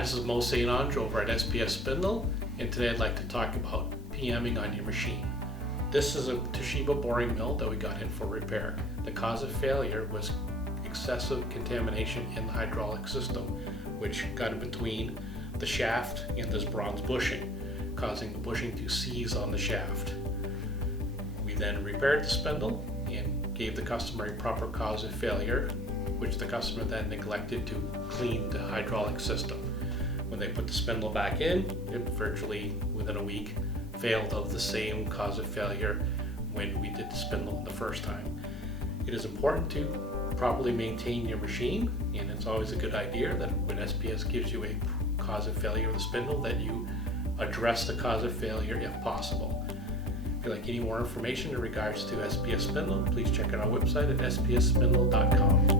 this is Mo St. Ange over at SPS Spindle, and today I'd like to talk about PMing on your machine. This is a Toshiba boring mill that we got in for repair. The cause of failure was excessive contamination in the hydraulic system, which got in between the shaft and this bronze bushing, causing the bushing to seize on the shaft. We then repaired the spindle and gave the customer a proper cause of failure, which the customer then neglected to clean the hydraulic system. When they put the spindle back in, it virtually within a week failed of the same cause of failure when we did the spindle the first time. It is important to properly maintain your machine, and it's always a good idea that when SPS gives you a cause of failure of the spindle that you address the cause of failure if possible. If you'd like any more information in regards to SPS Spindle, please check out our website at spsspindle.com.